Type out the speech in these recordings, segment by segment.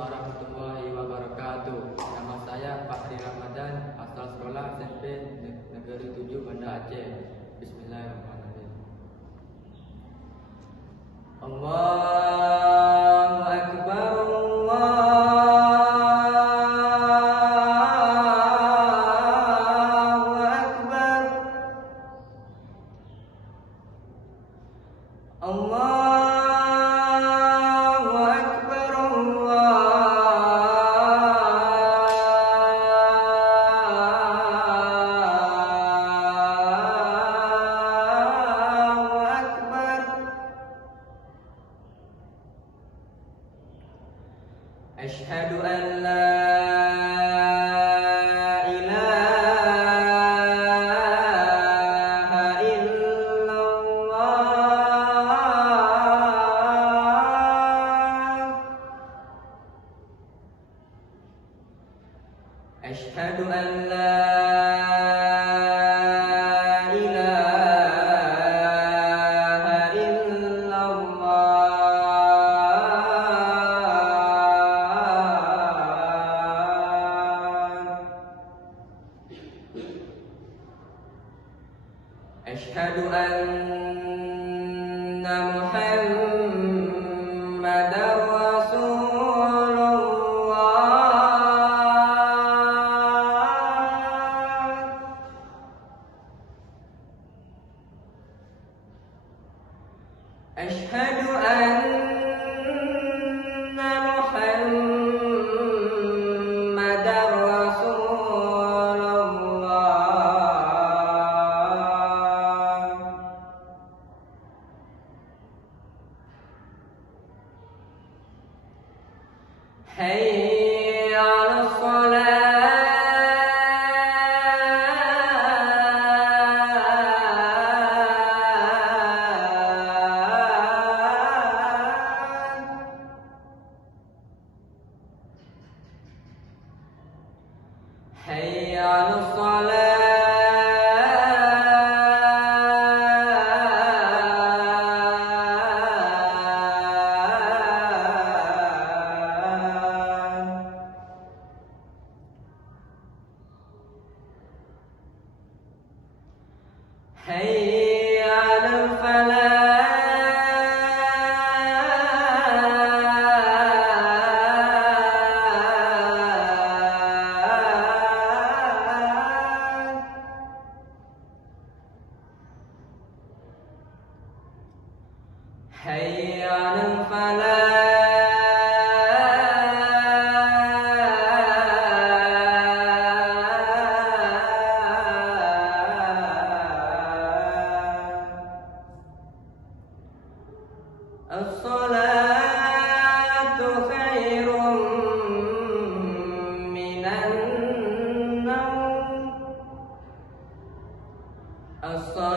warahmatullahi wabarakatuh. Nama saya Fahri Ramadan, asal sekolah SMP Negeri 7 Banda Aceh. Bismillahirrahmanirrahim. Allahu Akbar, Allahu Akbar, Allahu Akbar, Allahu Akbar. Asyhadu an la ilaha illallah. Asyhadu an la ilaha illallah. Asyhadu anna Muhammadar Rasulullah. Asyhadu anna Muhammadar Rasulullah. Hayya 'alas shalah. Hayya 'alas shalah. Hayya 'alal falah. Hayya 'alal falah. As-salatu khairum minan naum. As-salatu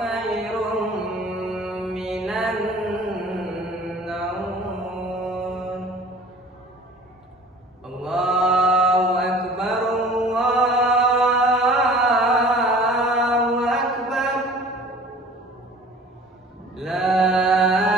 khairum minan naum. Allahu Akbar, Allahu Akbar. La